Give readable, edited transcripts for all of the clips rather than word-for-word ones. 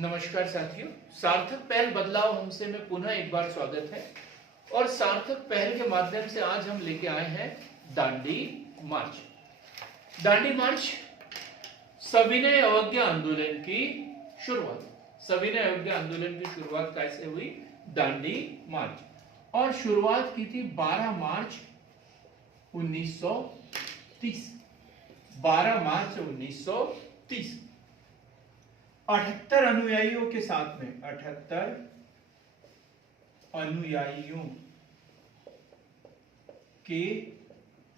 नमस्कार साथियों, सार्थक पहल बदलाव हमसे में पुनः एक बार स्वागत है। और सार्थक पहल के माध्यम से आज हम लेके आए हैं दांडी मार्च। दांडी मार्च सविनय अवज्ञा आंदोलन की शुरुआत। सविनय अवज्ञा आंदोलन की शुरुआत कैसे हुई? दांडी मार्च। और शुरुआत की थी 12 मार्च 1930। 12 मार्च 1930 78 अनुयायियों के साथ में, 78 अनुयायियों के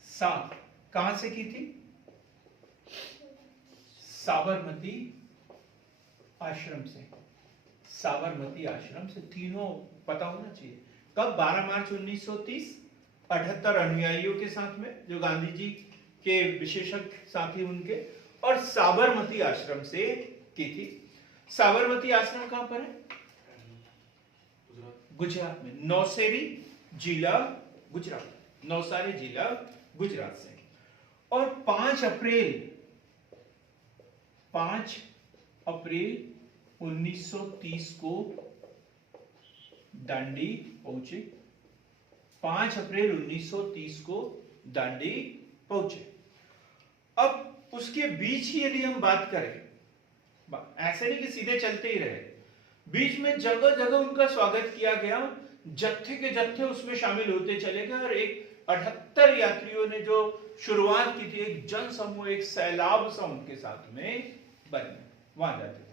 साथ कहां से की थी? साबरमती आश्रम से। साबरमती आश्रम से। तीनों पता होना चाहिए। कब? 12 मार्च 1930 78 अनुयायियों के साथ में, जो गांधी जी के विशेषज्ञ साथी उनके, और साबरमती आश्रम से की थी। साबरमती आश्रम कहां पर है? गुजरात में, नौशेरी जिला गुजरात। नौसारी जिला गुजरात से। और 5 अप्रैल 1930 को दांडी पहुंचे। 5 अप्रैल 1930 को दांडी पहुंचे। अब उसके बीच ही यदि हम बात करें, ऐसे नहीं कि सीधे चलते ही रहे, बीच में जगह जगह उनका स्वागत किया गया। जत्थे के जत्थे उसमें शामिल होते चले गए। और एक 78 यात्रियों ने जो शुरुआत की थी, एक जन समूह, एक सैलाब सा उनके साथ में बन वहां जाते थे।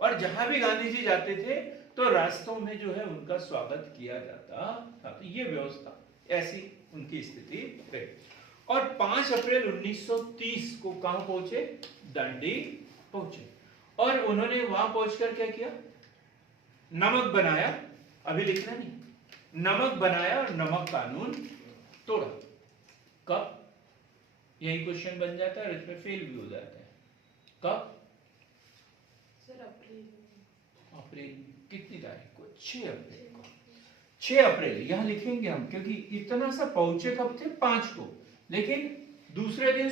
और जहां भी गांधी जी जाते थे तो रास्तों में जो है उनका स्वागत किया जाता था। तो ये व्यवस्था, ऐसी उनकी स्थिति रही। और 5 अप्रैल 1930 को कहां पहुंचे? दांडी पहुंचे। और उन्होंने वहां पहुंचकर क्या किया? नमक बनाया। अभी लिखना नहीं। नमक बनाया और नमक कानून तोड़ा। कब? यही क्वेश्चन बन जाता है और इसमें फेल भी हो जाता है। कब? सर अप्रैल कितनी तारीख को? 6 अप्रैल को। 6 अप्रैल यहां लिखेंगे हम, क्योंकि इतना सा पहुंचे कब थे? 5 को। लेकिन दूसरे दिन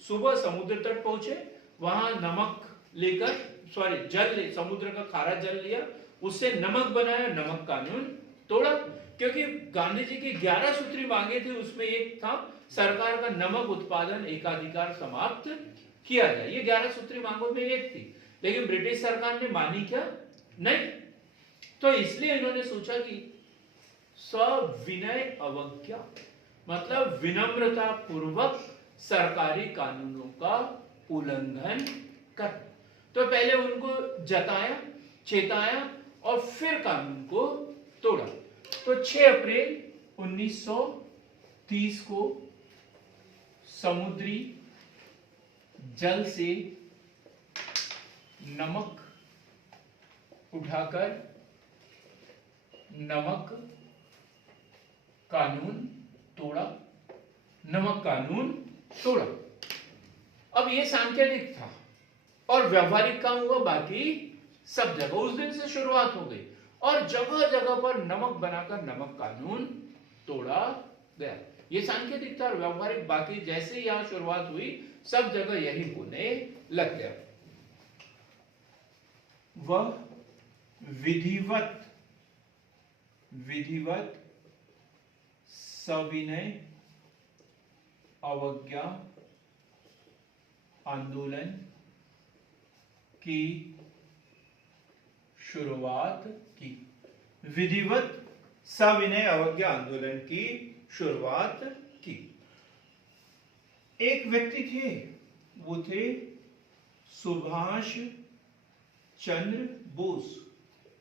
सुबह समुद्र तट पहुंचे। वहां नमक लेकर, जल, समुद्र का खारा जल लिया, उससे नमक बनाया, नमक कानून तोड़ा। क्योंकि गांधी जी की 11 सूत्री मांगे थे, उसमें एक था सरकार का नमक उत्पादन एकाधिकार समाप्त किया जाए। ये 11 सूत्री मांगों में एक थी। लेकिन ब्रिटिश सरकार ने मानी क्या? नहीं। तो इसलिए इन्होंने सोचा कि सविनय अवज्ञा, मतलब विनम्रता पूर्वक सरकारी कानूनों का उल्लंघन कर। तो पहले उनको जताया, चेताया और फिर कानून को तोड़ा। तो 6 अप्रैल 1930 को समुद्री जल से नमक उठाकर नमक कानून तोड़ा। नमक कानून तोड़ा। अब ये सांकेतिक था और व्यवहारिक काम हुआ बाकी सब जगह। उस दिन से शुरुआत हो गई और जगह जगह पर नमक बनाकर नमक कानून तोड़ा गया। ये सांकेतिक था और व्यवहारिक बाकी जैसे ही यहां शुरुआत हुई, सब जगह यही होने लग गया। वह विधिवत सविनय अवज्ञा आंदोलन की शुरुआत की। विधिवत सविनय अवज्ञा आंदोलन की शुरुआत की। एक व्यक्ति थे, वो थे सुभाष चंद्र बोस।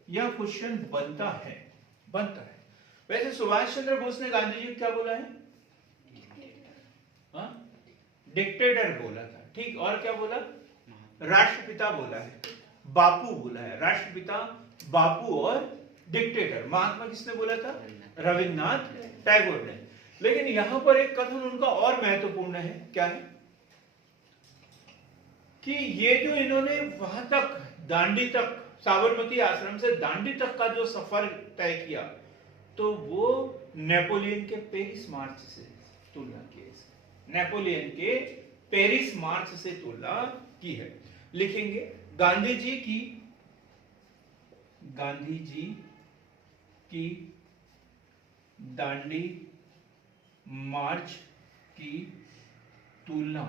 यह क्वेश्चन बनता है। वैसे सुभाष चंद्र बोस ने गांधी जी को क्या बोला है? डिक्टेटर बोला था। ठीक। और क्या बोला? राष्ट्रपिता बोला है, बापू बोला है। राष्ट्रपिता, बापू और डिक्टेटर। महात्मा किसने बोला था? रविन्द्रनाथ टैगोर ने। लेकिन यहां पर एक कथन उनका और महत्वपूर्ण है। क्या है? कि ये जो इन्होंने वहां तक, दांडी तक, साबरमती आश्रम से दांडी तक का जो सफर तय किया, तो वो नेपोलियन के पेरिस मार्च से तुलना की। नेपोलियन के पेरिस मार्च से तुलना की है। लिखेंगे गांधी जी की दांडी मार्च की तुलना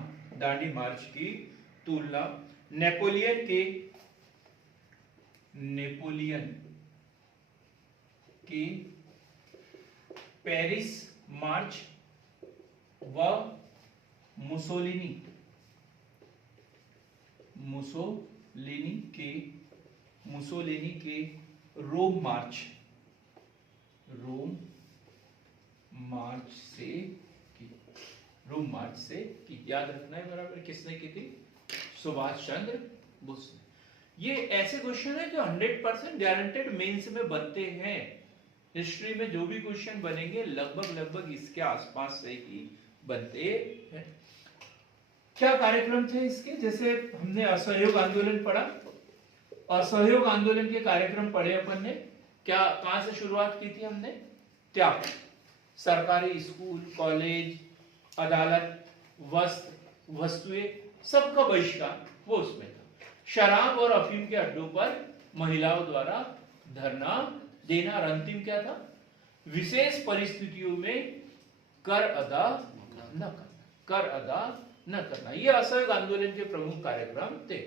नेपोलियन के पेरिस मार्च व मुसोलिनी के रोम मार्च से की। याद रखना है बराबर, किसने की थी? सुभाष चंद्र बोस ने। ये ऐसे क्वेश्चन है जो 100% गारंटेड मेंस में बनते हैं। हिस्ट्री में जो भी क्वेश्चन बनेंगे लगभग इसके आसपास से ही बनते हैं। क्या कार्यक्रम थे इसके? जैसे हमने असहयोग आंदोलन पढ़ा, असहयोग आंदोलन के कार्यक्रम पढ़े अपन ने। क्या, कहां से शुरुआत की थी हमने? त्याग, सरकारी स्कूल, कॉलेज, अदालत, वस्तुएं सबका बहिष्कार, वो उसमें था। शराब और अफीम के अड्डों पर महिलाओं द्वारा धरना देना, और अंतिम क्या था? विशेष परिस्थितियों में कर अदा न करना। ये असहयोग आंदोलन के प्रमुख कार्यक्रम थे।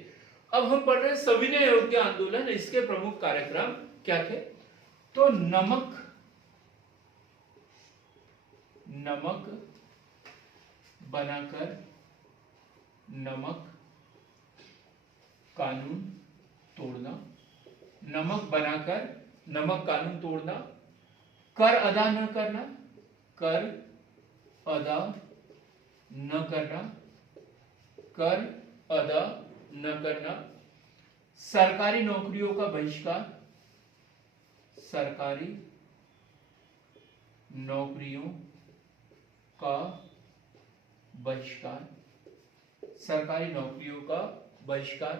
अब हम पढ़ रहे हैं सविनय योग्य आंदोलन। इसके प्रमुख कार्यक्रम क्या थे? तो नमक बनाकर नमक कानून तोड़ना, कर अदा न करना, सरकारी नौकरियों का बहिष्कार,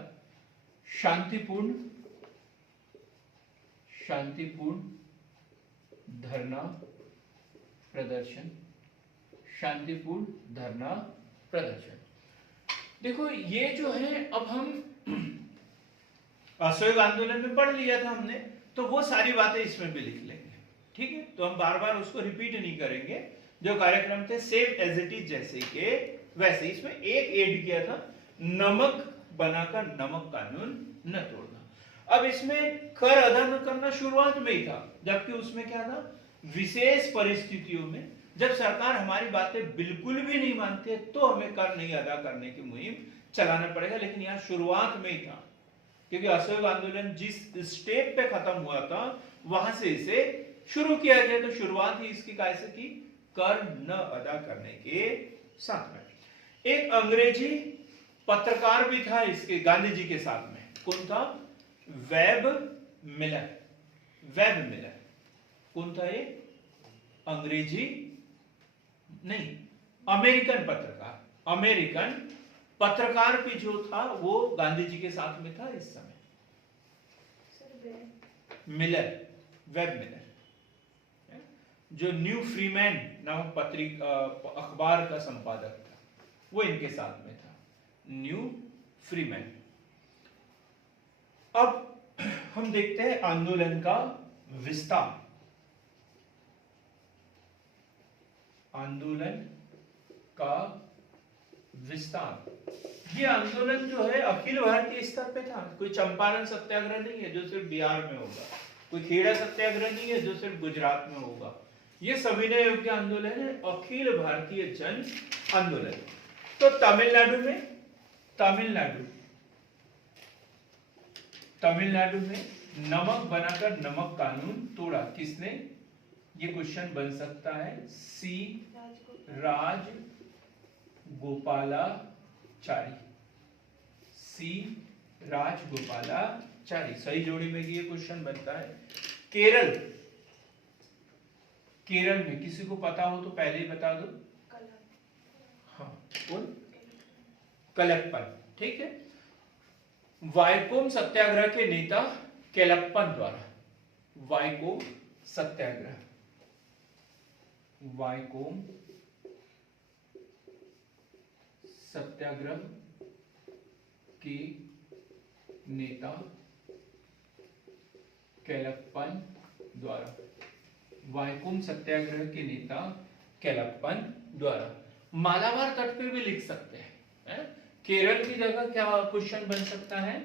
शांतिपूर्ण धरना प्रदर्शन। देखो ये जो है, अब हम असहयोग आंदोलन में पढ़ लिया था हमने, तो वो सारी बातें इसमें भी लिख लेंगे। ठीक है, तो हम बार बार उसको रिपीट नहीं करेंगे। जो कार्यक्रम थे सेम एज इट इज जैसे के वैसे। इसमें एक ऐड किया था, नमक बनाकर नमक कानून न तोड़ना। अब इसमें कर अदा न करना शुरुआत में ही था, जबकि उसमें क्या था? विशेष परिस्थितियों में जब सरकार हमारी बातें बिल्कुल भी नहीं मानती है तो हमें कर नहीं अदा करने की मुहिम चलाना पड़ेगा। लेकिन यहां शुरुआत में ही था, क्योंकि असहयोग आंदोलन जिस स्टेप पे खत्म हुआ था वहां से इसे शुरू किया गया। तो शुरुआत ही इसकी कैसे की? कर न अदा करने के साथ में। एक अंग्रेजी पत्रकार भी था इसके गांधी जी के साथ में। कौन था? Web Miller. कौन था ये? अंग्रेजी नहीं, अमेरिकन पत्रकार भी जो था वो गांधी जी के साथ में था इस समय। वेब मिलर जो न्यू फ्रीमैन नामक अखबार का संपादक था, वो इनके साथ में था, न्यू फ्रीमैन। अब हम देखते हैं आंदोलन का विस्तार। ये आंदोलन जो है अखिल भारतीय स्तर पे था। कोई चंपारण सत्याग्रह नहीं है जो सिर्फ बिहार में होगा, कोई खेड़ा सत्याग्रह नहीं है जो सिर्फ गुजरात में होगा। ये सविनय योग्य आंदोलन है, अखिल भारतीय जन आंदोलन। तो तमिलनाडु में नमक बनाकर नमक कानून तोड़ा। किसने? ये क्वेश्चन बन सकता है। सी राजगोपालाचारी। सही जोड़ी में ये क्वेश्चन बनता है। केरल में किसी को पता हो तो पहले ही बता दो। हाँ, कौन? कलप्पन। ठीक है, वाइकोम सत्याग्रह के नेता केलप्पन द्वारा। वाइकोम सत्याग्रह के नेता केलप्पन द्वारा, वाइकोम सत्याग्रह के नेता केलप्पन द्वारा। मालाबार तट पे भी लिख सकते हैं। केरल की जगह क्या क्वेश्चन बन सकता है?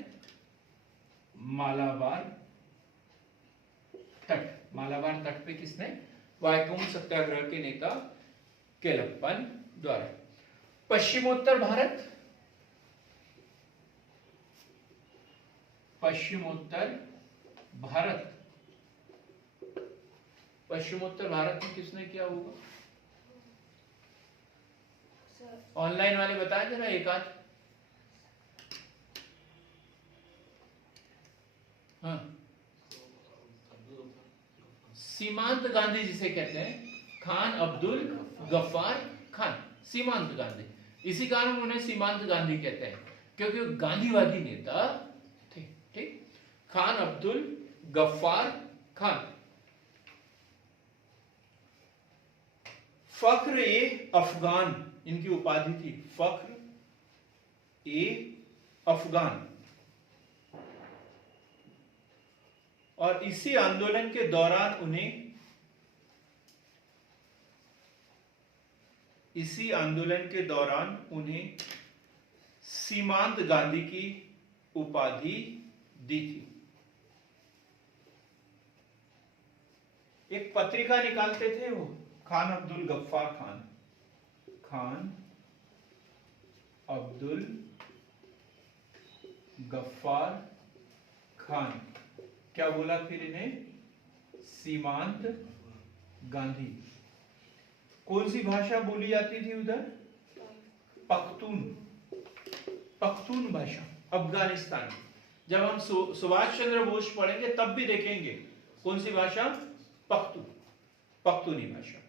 मालाबार तट। मालाबार तट पे किसने? वाइकोम सत्याग्रह के नेता केलप्पन द्वारा। पश्चिमोत्तर भारत, पश्चिमोत्तर भारत, पश्चिमोत्तर भारत में किसने किया होगा? सर ऑनलाइन वाले बताए जरा एक आध। हाँ, सीमांत गांधी जिसे कहते हैं, खान अब्दुल गफ्फार खान, सीमांत गांधी। इसी कारण उन्हें सीमांत गांधी कहते हैं क्योंकि वो गांधीवादी नेता थे। ठीक, खान अब्दुल गफ्फार खान। फख्र ए अफगान इनकी उपाधि थी, फख्र ए अफगान। और इसी आंदोलन के दौरान उन्हें, इसी आंदोलन के दौरान उन्हें सीमांत गांधी की उपाधि दी थी। एक पत्रिका निकालते थे वो, खान अब्दुल गफ्फार खान, खान अब्दुल गफ्फार खान। क्या बोला फिर इन्हें? सीमांत गांधी। कौन सी भाषा बोली जाती थी उधर? पख्तून, पख्तून भाषा, अफगानिस्तान। जब हम सुभाष चंद्र बोस पढ़ेंगे तब भी देखेंगे कौन सी भाषा? पख्तून, पख्तूनी भाषा।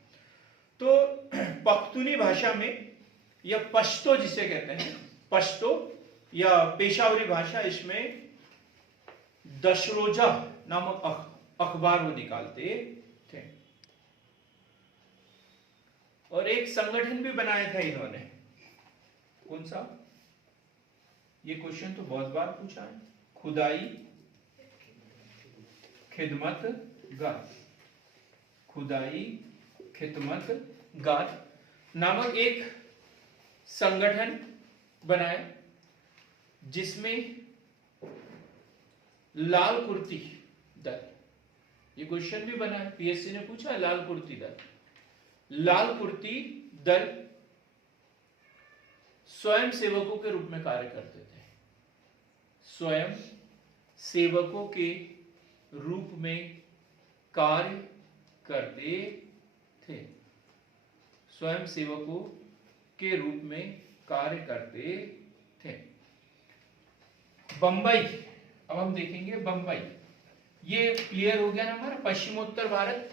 तो पख्तूनी भाषा में, या पश्तो जिसे कहते हैं, पश्तो या पेशावरी भाषा, इसमें दशरोजा नामक अखबार वो निकालते थे। और एक संगठन भी बनाया था इन्होंने। कौन सा? ये क्वेश्चन तो बहुत बार पूछा है। खुदाई खिदमत गार, खुदाई खिदमत गार नामक एक संगठन बनाया जिसमें लाल कुर्ती दल, ये क्वेश्चन भी बना है, पीएससी ने पूछा है, लाल कुर्ती दल। लाल कुर्ती दल स्वयं सेवकों के रूप में कार्य करते थे, स्वयं सेवकों के रूप में कार्य करते थे, स्वयं सेवकों के रूप में कार्य करते थे। बंबई, अब हम देखेंगे बंबई। ये क्लियर हो गया ना हमारा पश्चिमोत्तर भारत।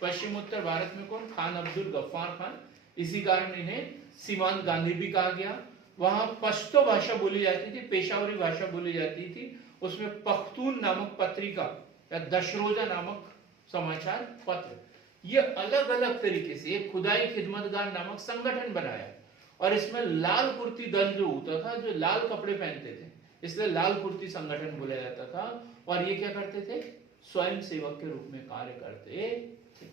पश्चिमोत्तर भारत में कौन? खान अब्दुल गफ्फार खान। इसी कारण इन्हें सीमांत गांधी भी कहा गया। वहां पश्तो भाषा बोली जाती थी, पेशावरी भाषा बोली जाती थी। उसमें पख्तून नामक पत्रिका या दशरोजा नामक समाचार पत्र, ये अलग अलग तरीके से एक खुदाई खिदमतगार नामक संगठन बनाया। और इसमें लाल कुर्ती दल जो होता था, जो लाल कपड़े पहनते थे, इसलिए लाल कुर्ती संगठन बोला जाता था। और ये क्या करते थे? स्वयं सेवक के रूप में कार्य करते थे।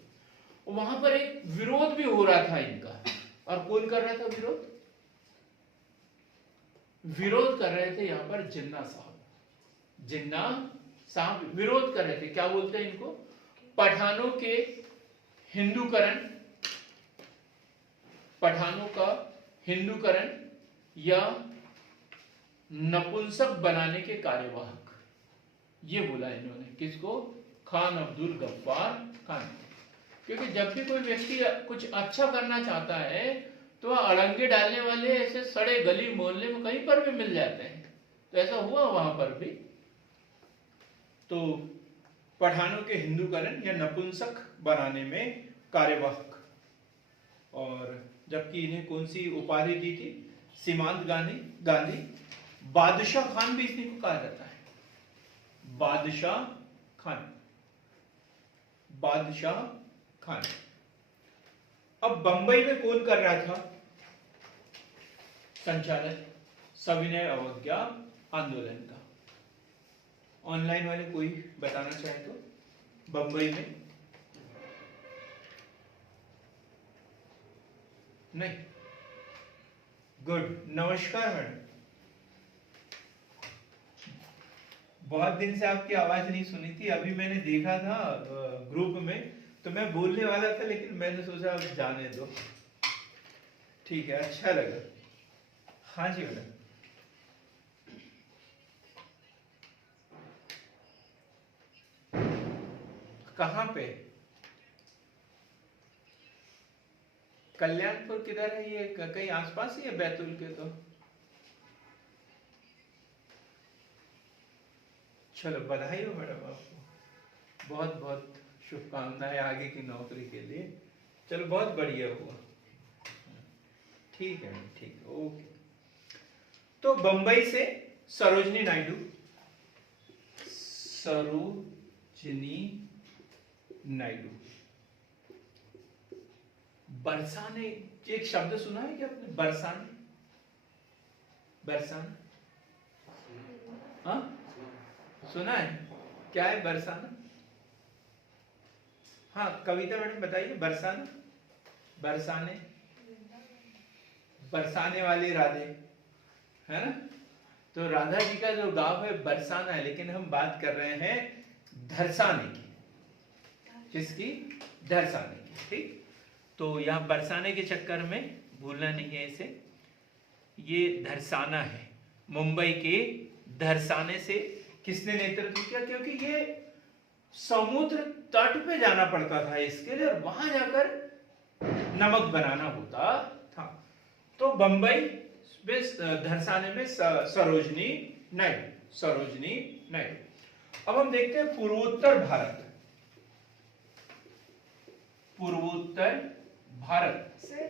वहां पर एक विरोध भी हो रहा था इनका। और कौन कर रहा था विरोध? विरोध कर रहे थे यहां पर जिन्ना साहब। जिन्ना साहब विरोध कर रहे थे। क्या बोलते हैं इनको? पठानों के हिंदूकरण, पठानों का हिंदूकरण या नपुंसक बनाने के कार्यवाहक, ये बोला इन्होंने। किसको? खान अब्दुल गफ्फार खान। क्योंकि जब भी कोई व्यक्ति कुछ अच्छा करना चाहता है तो अड़ंगे डालने वाले ऐसे सड़े गली मोहल्ले में कहीं पर भी मिल जाते हैं। तो ऐसा हुआ वहां पर भी। तो पठानों के हिंदूकरण या नपुंसक बनाने में कार्यवाहक। और जबकि इन्हें कौन सी उपाधि दी थी? सीमांत गांधी। बादशाह खान भी इसी को कहा जाता है, बादशाह खान, बादशाह खान। अब बंबई में कौन कर रहा था संचालन? सविनय अवज्ञा आंदोलन का। ऑनलाइन वाले कोई बताना चाहे तो, बंबई में? नहीं, गुड, नमस्कार मैडम। बहुत दिन से आपकी आवाज नहीं सुनी थी, अभी मैंने देखा था ग्रुप में, तो मैं बोलने वाला था लेकिन मैंने सोचा अब जाने दो। ठीक है, अच्छा लगा। हाँ जी मैडम। कहाँ पे? कल्याणपुर किधर है ये? कहीं आसपास ही है बैतूल के तो? चलो, बधाई हो मैडम आपको, बहुत बहुत शुभकामनाएं आगे की नौकरी के लिए। चलो, बहुत बढ़िया हुआ। ठीक है, ठीक है, ओके। तो बंबई से सरोजनी नायडू, सरोजनी नायडू, बरसाने, एक शब्द सुना है क्या आपने? बरसाने, बरसाना, हाँ सुना है? क्या है बरसाना? हाँ, कविता मैडम बताइए, बरसाना, बरसाने, बरसाने वाली राधे, है ना? तो राधा जी का जो गांव है बरसाना है, लेकिन हम बात कर रहे हैं धरसाने की। किसकी? धरसाने की। ठीक, तो यहाँ बरसाने के चक्कर में भूलना नहीं है इसे। ये धरसाना है, मुंबई के धरसाने से किसने नेतृत्व किया? क्योंकि ये समुद्र तट पे जाना पड़ता था इसके लिए, और वहां जाकर नमक बनाना होता था। तो बंबई में धरसाने में सरोजनी नायडू, सरोजनी नायडू। अब हम देखते हैं पूर्वोत्तर भारत, पूर्वोत्तर भारत। सर,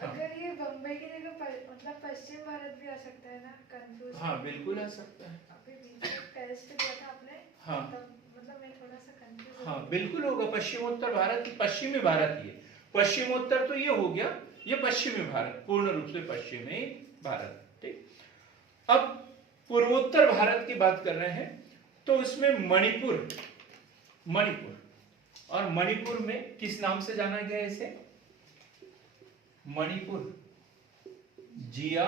अगर ये बम्बई की जगह मतलब पश्चिम भारत भी आ सकता है ना? कंफ्यूज। हाँ, बिल्कुल आ सकता है। अभी बीच में टेस्ट दिया था आपने, हाँ, तब मतलब मैं थोड़ा सा कंफ्यूज। हाँ बिल्कुल होगा। पश्चिमोत्तर भारत, पश्चिमी भारत, ये पश्चिमोत्तर तो ये हो गया, ये पश्चिमी भारत, पूर्ण रूप से पश्चिमी भारत। ठीक, अब पूर्वोत्तर भारत की बात कर रहे हैं, तो उसमें मणिपुर, मणिपुर, और मणिपुर में किस नाम से जाना गया इसे? मणिपुर जिया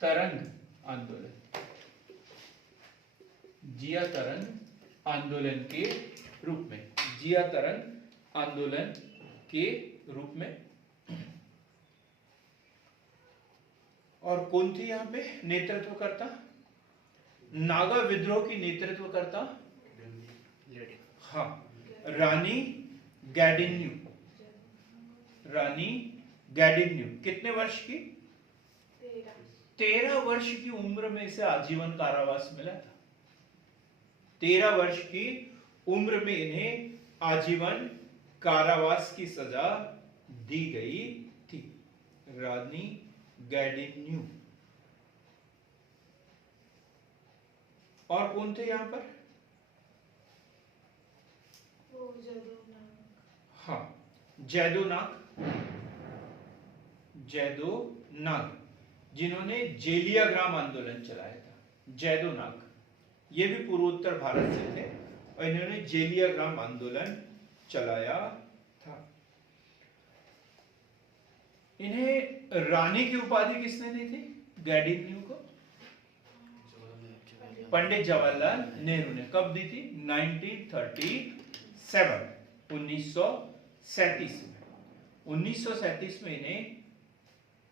तरंग आंदोलन, जिया तरंग आंदोलन के रूप में, जिया तरंग आंदोलन के रूप में। और कौन थी यहां पे नेतृत्वकर्ता? नागा विद्रोह की नेतृत्वकर्ता, हाँ, रानी गैडिन्यू, रानी गैडिन्यू। कितने वर्ष की? 13 वर्ष की उम्र में इसे आजीवन कारावास मिला था। 13 वर्ष की उम्र में इन्हें आजीवन कारावास की सजा दी गई थी। रानी गैडिन्यू। और कौन थे यहां पर? वो जदोनाग। हाँ, जैदोनाग, जैदोनाग, जिन्होंने जेलियाग्राम आंदोलन चलाया था। जैदोनाग ये भी पूर्वोत्तर भारत से थे, और इन्होंने जेलियाग्राम आंदोलन चलाया था। इन्हें रानी की उपाधि किसने दी थी? गैडिन्यू को पंडित जवाहरलाल नेहरू ने। कब दी थी? 1937, 1937 में। 1937 में इन्हें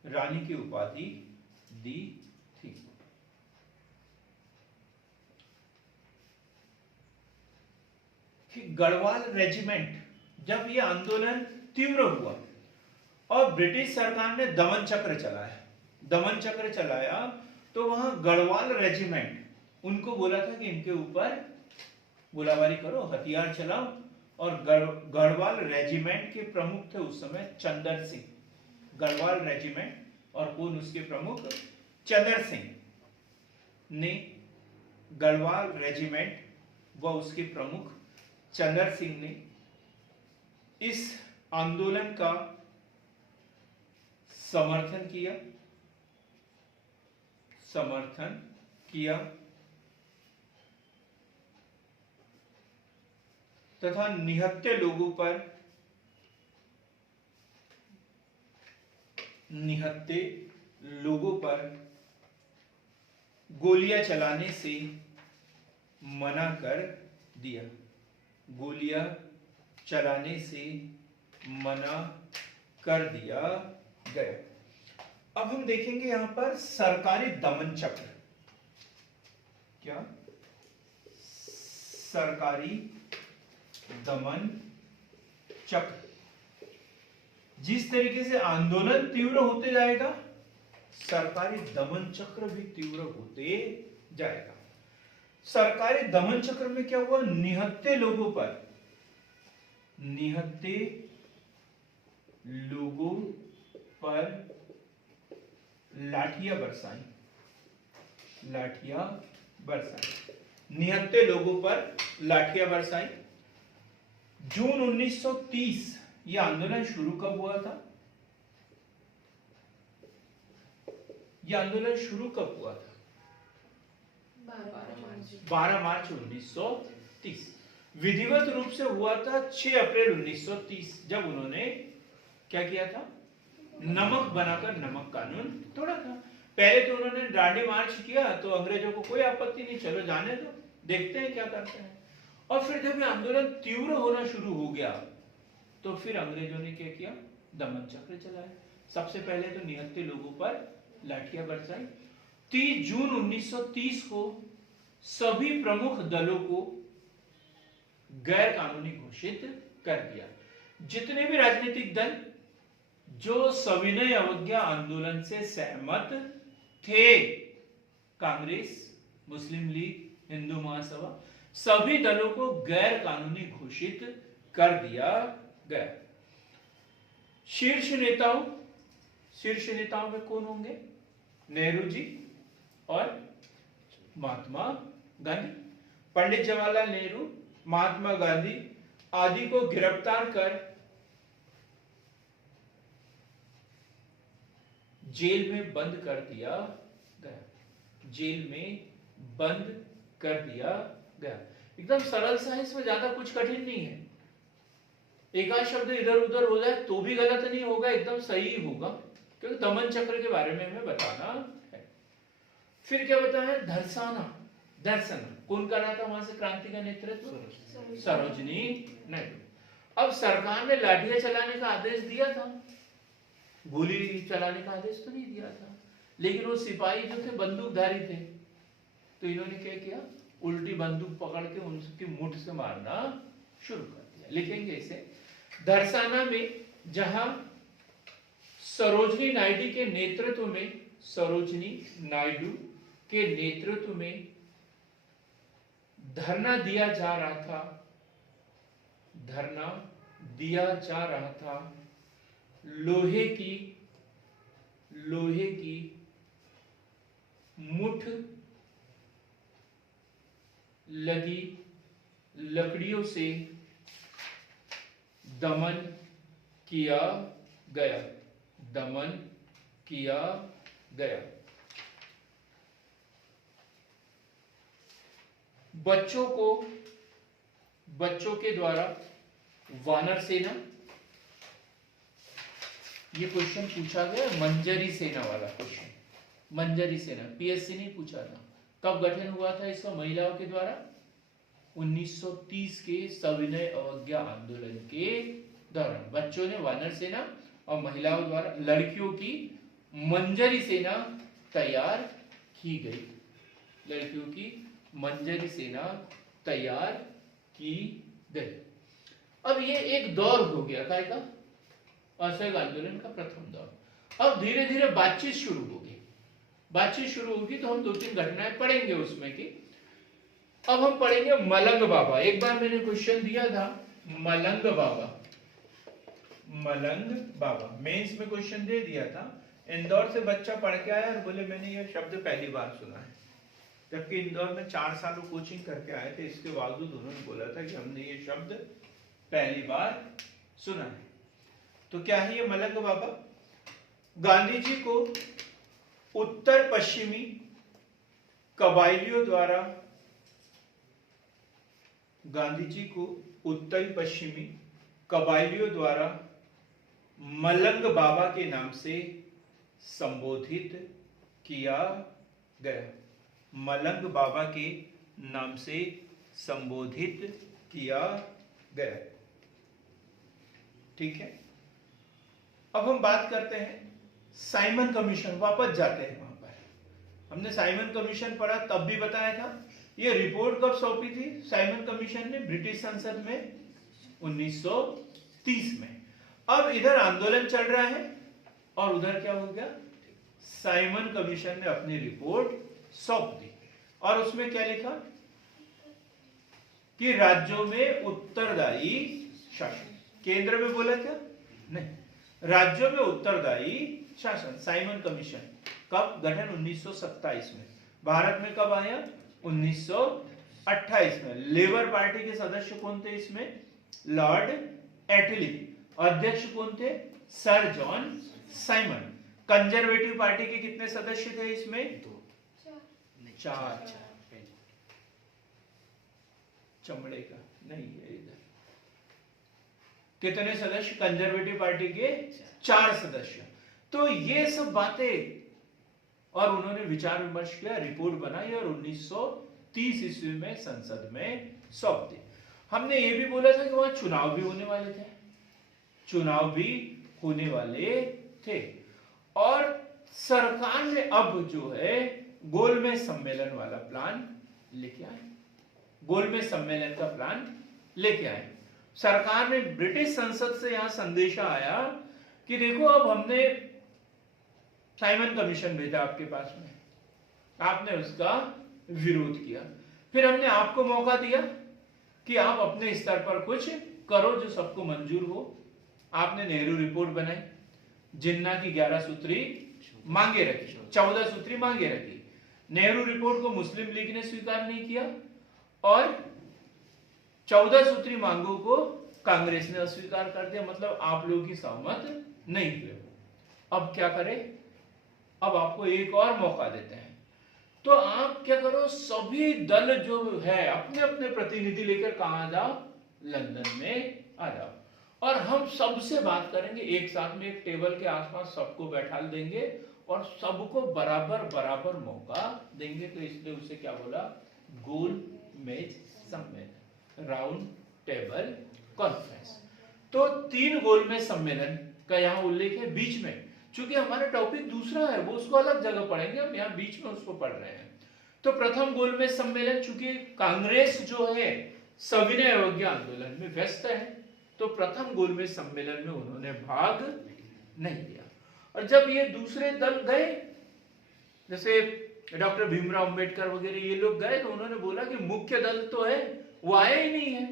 रानी की उपाधि दी थी। गढ़वाल रेजिमेंट, जब ये आंदोलन तीव्र हुआ और ब्रिटिश सरकार ने दमन चक्र चलाया, दमन चक्र चलाया, तो वहां गढ़वाल रेजिमेंट, उनको बोला था कि इनके ऊपर गोलाबारी करो, हथियार चलाओ। और गढ़वाल रेजिमेंट के प्रमुख थे उस समय चंदर सिंह। गढ़वाल रेजिमेंट, और कौन उसके प्रमुख? चंदर सिंह ने गढ़वाल रेजिमेंट व उसके प्रमुख चंदर सिंह ने इस आंदोलन का समर्थन किया, समर्थन किया। तथा निहत्थे लोगों पर गोलियां चलाने से मना कर दिया। गोलियां चलाने से मना कर दिया गया। अब हम देखेंगे यहां पर सरकारी दमन चक्र। क्या? सरकारी दमन चक्र। जिस तरीके से आंदोलन तीव्र होते जाएगा, सरकारी दमन चक्र भी तीव्र होते जाएगा। सरकारी दमन चक्र में क्या हुआ? निहत्थे लोगों पर लाठियां बरसाई। निहत्थे लोगों पर लाठियां बरसाई। जून 1930 ये आंदोलन शुरू कब हुआ था? ये आंदोलन शुरू कब हुआ था? 12 मार्च 1930। विधिवत रूप से हुआ था 6 अप्रैल 1930, जब उन्होंने क्या किया था? नमक बनाकर नमक कानून तोड़ा था। पहले तो उन्होंने दांडी मार्च किया तो अंग्रेजों को कोई आपत्ति नहीं, चलो जाने दो, देखते हैं क्या करते हैं। और फिर जब आंदोलन तीव्र होना शुरू हो गया तो फिर अंग्रेजों ने क्या किया? दमन चक्र चलाया। सबसे पहले तो निहत्थे लोगों पर लाठियां बरसाई। 30 जून 1930 को सभी प्रमुख दलों को गैर कानूनी घोषित कर दिया। जितने भी राजनीतिक दल जो सविनय अवज्ञा आंदोलन से सहमत थे, कांग्रेस, मुस्लिम लीग, हिंदू महासभा, सभी दलों को गैर कानूनी घोषित कर दिया गया। शीर्ष नेताओं में कौन होंगे? नेहरू जी और महात्मा गांधी। पंडित जवाहरलाल नेहरू, महात्मा गांधी आदि को गिरफ्तार कर जेल में बंद कर दिया गया। एकदम सरल सा है, इसमें ज्यादा कुछ कठिन नहीं है। एक आध शब्द इधर उधर हो जाए तो भी गलत नहीं होगा, एकदम सही होगा, क्योंकि दमन चक्र के बारे में हमें बताना है। फिर क्या बताया? दर्शन कौन कर रहा था वहां से क्रांति का नेतृत्व? सरोजिनी नायडू। अब सरकार ने लाठियां चलाने का आदेश दिया था, गोली चलाने का आदेश तो नहीं दिया था, लेकिन वो सिपाही जो थे बंदूकधारी थे, तो इन्होंने क्या किया? उल्टी बंदूक पकड़ के उनकी मुठ से मारना शुरू कर दिया। लिखेंगे इसे। दर्शाना में जहां सरोजिनी नायडू के नेतृत्व में धरना दिया जा रहा था, लोहे की मुठ लगी लकड़ियों से दमन किया गया। बच्चों के द्वारा वानर सेना, ये क्वेश्चन पूछा गया, मंजरी सेना वाला क्वेश्चन। मंजरी सेना पीएससी ने पूछा था। कब गठन हुआ था इसका? महिलाओं के द्वारा 1930 के सविनय अवज्ञा आंदोलन के दौरान बच्चों ने वानर सेना और महिलाओं द्वारा लड़कियों की मंजरी सेना तैयार की गई। अब ये एक दौर हो गया काय का? असहयोग आंदोलन का प्रथम दौर। अब धीरे धीरे बातचीत शुरू होगी तो हम 2-3 घटनाएं पढ़ेंगे उसमें की। अब हम पढ़ेंगे मलंग बाबा। एक बार मैंने क्वेश्चन दिया था मलंग बाबा मेंस में क्वेश्चन दे दिया था। इंदौर से बच्चा पढ़ के आया और बोले मैंने ये शब्द पहली बार सुना है, जबकि इंदौर में 4 साल कोचिंग करके आए थे। इसके बावजूद उन्होंने बोला था कि हमने ये शब्द पहली बार सुना है। तो क्या है ये मलंग बाबा? गांधी जी को उत्तर पश्चिमी कबायलियों द्वारा उत्तरी पश्चिमी कबायलियों द्वारा मलंग बाबा के नाम से संबोधित किया गया। मलंग बाबा के नाम से संबोधित किया गया। ठीक है, अब हम बात करते हैं साइमन कमीशन। वापस जाते हैं वहां पर। हमने साइमन कमीशन पढ़ा, तब भी बताया था। ये रिपोर्ट कब सौंपी थी साइमन कमीशन ने? ब्रिटिश संसद में 1930 में। अब इधर आंदोलन चल रहा है और उधर क्या हो गया, साइमन कमीशन ने अपनी रिपोर्ट सौंप दी और उसमें क्या लिखा कि राज्यों में उत्तरदायी शासन। केंद्र में बोला क्या? नहीं, राज्यों में उत्तरदायी शासन। साइमन कमीशन कब गठन? 1927 में। भारत में कब आया? 1928 में। लेबर पार्टी के सदस्य कौन थे इसमें? लॉर्ड एटली। अध्यक्ष कौन थे? Sir John Simon. Conservative party के कितने सदस्य थे इसमें? चार। चमड़े का नहीं है इधर। कितने सदस्य कंजर्वेटिव पार्टी के? 4 सदस्य। तो ये सब बातें और उन्होंने विचार विमर्श किया, रिपोर्ट बनाई और 1930 ईस्वी में संसद में सौंप दी। हमने ये भी बोला था कि वहां चुनाव भी होने वाले थे, चुनाव भी होने वाले थे और सरकार ने अब जो है गोलमेज सम्मेलन वाला प्लान लेके आए। गोलमेज सम्मेलन का प्लान लेके आए। सरकार ने, ब्रिटिश संसद से यहां संदेशा आया कि देखो अब हमने साइमन कमीशन भेजा आपके पास में, आपने उसका विरोध किया, फिर हमने आपको मौका दिया कि आप अपने स्तर पर कुछ करो जो सबको मंजूर हो। आपने नेहरू रिपोर्ट बनाई, जिन्ना की 11 सूत्री मांगे रखी, 14 सूत्री मांगे रखी। नेहरू रिपोर्ट को मुस्लिम लीग ने स्वीकार नहीं किया और 14 सूत्री मांगों को कांग्रेस ने अस्वीकार कर दिया। मतलब आप लोगों की सहमत नहीं हुए। अब क्या करें? अब आपको एक और मौका देते हैं, तो आप क्या करो, सभी दल जो है अपने अपने प्रतिनिधि लेकर कहां आ जाओ? लंदन में आ जाओ और हम सबसे बात करेंगे। एक साथ में एक टेबल के आसपास सबको बैठा देंगे और सबको बराबर बराबर मौका देंगे। तो इसलिए उसे क्या बोला? गोल मेज सम्मेलन, राउंड टेबल कॉन्फ्रेंस। तो 3 गोल मेज सम्मेलन का यहां उल्लेख है बीच में। चूंकि हमारा टॉपिक दूसरा है, वो उसको अलग जगह पढ़ेंगे, हम यहाँ बीच में उसको पढ़ रहे हैं। तो प्रथम गोलमेज सम्मेलन, चूंकि कांग्रेस जो है सविनय अवज्ञा आंदोलन में व्यस्त है, तो प्रथम गोलमेज सम्मेलन में उन्होंने भाग नहीं लिया। और जब ये दूसरे दल गए, जैसे डॉक्टर भीमराव अंबेडकर वगैरह ये लोग गए, तो उन्होंने बोला कि मुख्य दल तो है वो आया ही नहीं है,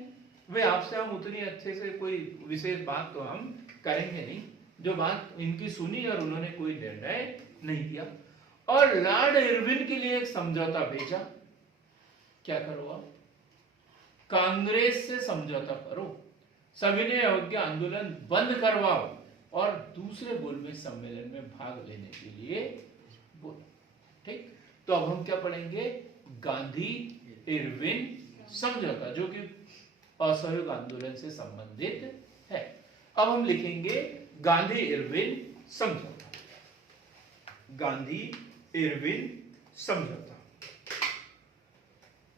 वे आपसे हम उतनी अच्छे से कोई विशेष बात तो हम करेंगे नहीं। जो बात इनकी सुनी और उन्होंने कोई निर्णय नहीं किया और लॉर्ड इरविन के लिए एक समझौता भेजा। क्या करो आप? कांग्रेस से समझौता करो, सविनय अवज्ञा आंदोलन बंद करवाओ और दूसरे गोलमेज सम्मेलन में भाग लेने के लिए बोलो। ठीक, तो अब हम क्या पढ़ेंगे? गांधी इरविन समझौता, जो कि असहयोग आंदोलन से संबंधित है। अब हम लिखेंगे गांधी इरविन समझौता। गांधी इरविन समझौता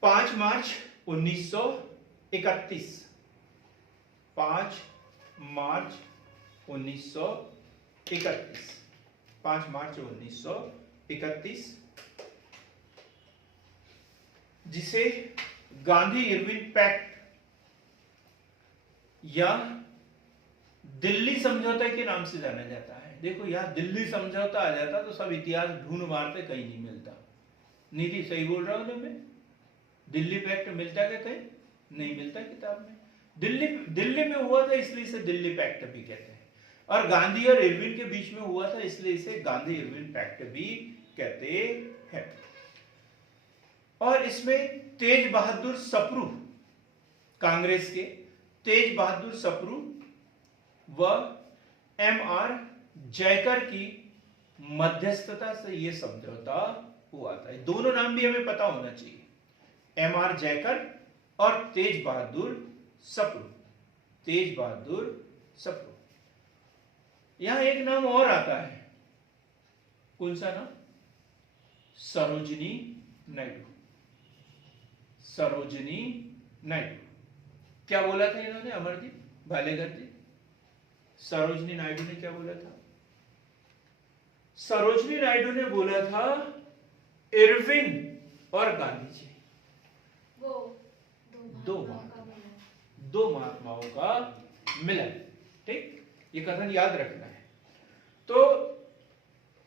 5 मार्च 1931। 5 मार्च 1931। 5 मार्च 1931, जिसे गांधी इरविन पैक्ट या दिल्ली समझौता के नाम से जाना जाता है। देखो यहां दिल्ली समझौता आ जाता तो सब इतिहास ढूंढ मारते, कहीं नहीं मिलता। निधि सही बोल रहा हूं ना मैं? दिल्ली पैक्ट मिलता क्या? कहीं नहीं मिलता किताब में। दिल्ली में हुआ था इसलिए इसे दिल्ली पैक्ट भी कहते हैं, और गांधी और इरविन के बीच में हुआ था इसलिए इसे गांधी इरविन पैक्ट भी कहते हैं। और इसमें तेज बहादुर सप्रू, कांग्रेस के तेज बहादुर सप्रू व M.R. जयकर की मध्यस्थता से यह समझौता हुआ था। दोनों नाम भी हमें पता होना चाहिए, M.R. जयकर और तेज बहादुर सप्रू, तेज बहादुर सप्रू। यहां एक नाम और आता है, कौन सा नाम? सरोजिनी नायडू। सरोजिनी नायडू। क्या बोला था इन्होंने? अमरदीप भालेकर जी, सरोजिनी नायडू ने क्या बोला था? सरोजिनी नायडू ने बोला था इरविन और गांधी जी वो दो महात्माओं का मिलन। ठीक, ये कथन याद रखना है। तो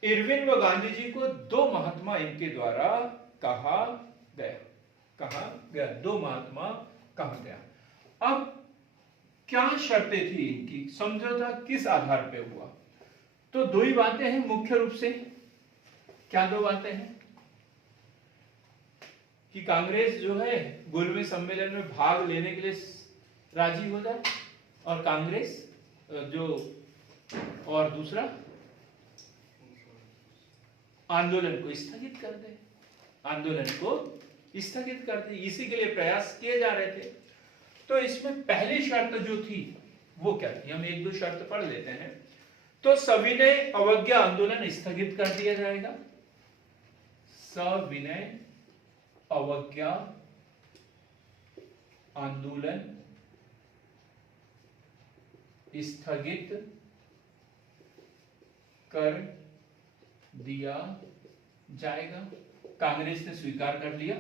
इरविन व गांधी जी को दो महात्मा इनके द्वारा कहा गया। दो महात्मा कहा गया। अब क्या शर्तें थी इनकी? समझौता किस आधार पे हुआ? तो दो ही बातें हैं मुख्य रूप से। क्या दो बातें हैं? कि कांग्रेस जो है गोलमेज सम्मेलन में भाग लेने के लिए राजी हो जाए, और कांग्रेस जो, और दूसरा आंदोलन को स्थगित कर दे। आंदोलन को स्थगित कर दे, इसी के लिए प्रयास किए जा रहे थे। तो इसमें पहली शर्त जो थी वो क्या थी? हम एक दो शर्त पढ़ लेते हैं। तो सविनय अवज्ञा आंदोलन स्थगित कर दिया जाएगा। सविनय अवज्ञा आंदोलन स्थगित कर दिया जाएगा। कांग्रेस ने स्वीकार कर लिया,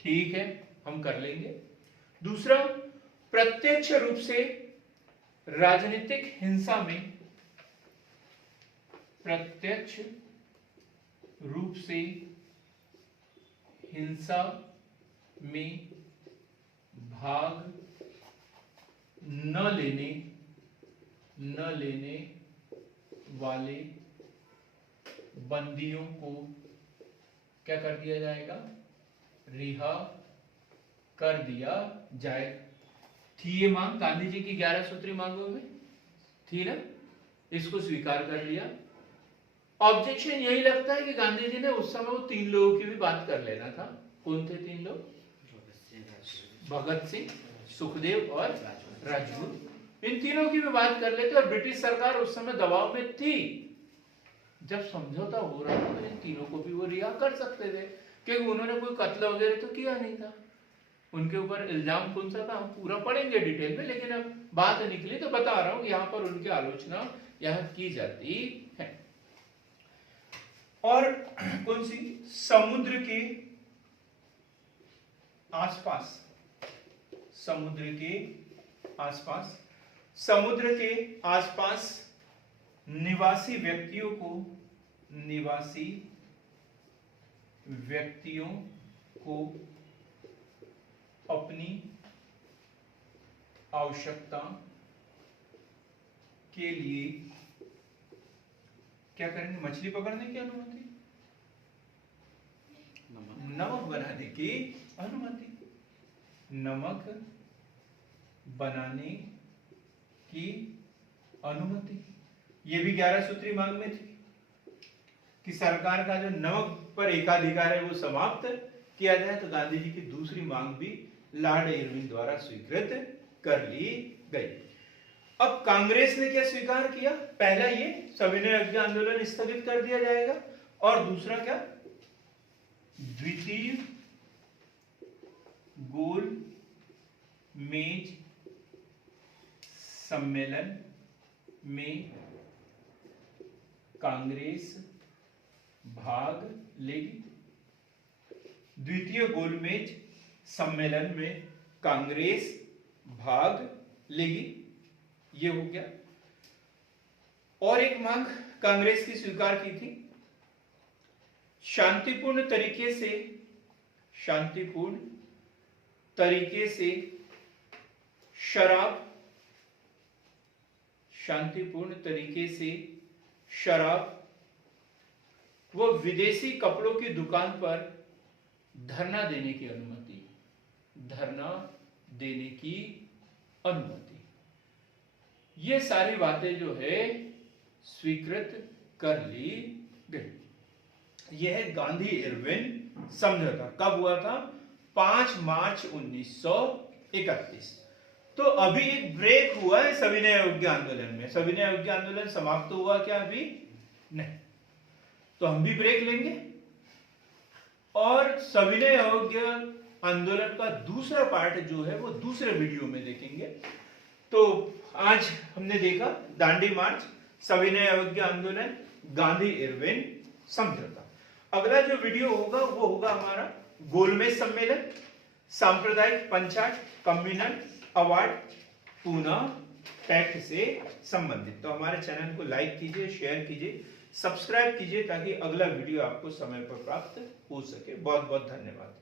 ठीक है हम कर लेंगे। दूसरा, प्रत्यक्ष रूप से राजनीतिक हिंसा में, प्रत्यक्ष रूप से हिंसा में भाग न लेने वाले बंदियों को क्या कर दिया जाएगा? रिहा कर दिया जाए। थी ये मांग गांधी जी की 11 सूत्री मांगों में थी ना, इसको स्वीकार कर लिया। ऑब्जेक्शन यही लगता है कि गांधी जी ने उस समय वो तीन लोगों की भी बात कर लेना था। कौन थे तीन लोग? भगत सिंह, सुखदेव और राजगुरु। इन तीनों की भी बात कर लेते, और ब्रिटिश सरकार उस समय दबाव में थी। जब समझौता हो रहा था तो इन तीनों को भी वो रिहा कर सकते थे, क्योंकि उन्होंने कोई कत्ल वगैरह तो किया नहीं था। उनके ऊपर इल्जाम कौन सा था हम पूरा पढ़ेंगे डिटेल में, लेकिन अब बात निकली तो बता रहा हूं, यहां पर उनकी आलोचना यहां की जाती है। और कौन सी? समुद्र के आसपास, समुद्र के आसपास, समुद्र के आसपास निवासी व्यक्तियों को अपनी आवश्यकता के लिए क्या करेंगे? मछली पकड़ने की अनुमति, नमक बनाने की अनुमति, नमक बनाने की अनुमति। ये भी 11 सूत्री मांग में थी कि सरकार का जो नमक पर एकाधिकार है वो समाप्त किया जाए। तो गांधी जी की दूसरी मांग भी लॉर्ड इरविन द्वारा स्वीकृत कर ली गई। अब कांग्रेस ने क्या स्वीकार किया? पहला ये सविनय अवज्ञा आंदोलन स्थगित कर दिया जाएगा, और दूसरा क्या? द्वितीय गोल मेज सम्मेलन में कांग्रेस भाग लेगी। द्वितीय गोलमेज सम्मेलन में कांग्रेस भाग लेगी, ये हो गया। और एक मांग कांग्रेस की स्वीकार की थी, शांतिपूर्ण तरीके से शराब वो विदेशी कपड़ों की दुकान पर धरना देने की अनुमति। ये सारी बातें जो है स्वीकृत कर ली गई। यह है गांधी इरविन समझौता। कब हुआ था? 5 मार्च 1931। तो अभी एक ब्रेक हुआ है सविनय अवज्ञा आंदोलन में। सविनय अवज्ञा आंदोलन समाप्त हुआ क्या अभी? नहीं। तो हम भी ब्रेक लेंगे और सविनय अवज्ञा आंदोलन का दूसरा पार्ट जो है वो दूसरे वीडियो में देखेंगे। तो आज हमने देखा दांडी मार्च, सविनय अवज्ञा आंदोलन, गांधी इरविन समझौता। अगला जो वीडियो होगा वो होगा हमारा गोलमेज सम्मेलन, सांप्रदायिक पंचायत, कम्युनल अवार्ड, पुनः पैक्ट से संबंधित। तो हमारे चैनल को लाइक कीजिए, शेयर कीजिए, सब्सक्राइब कीजिए ताकि अगला वीडियो आपको समय पर प्राप्त हो सके। बहुत बहुत धन्यवाद।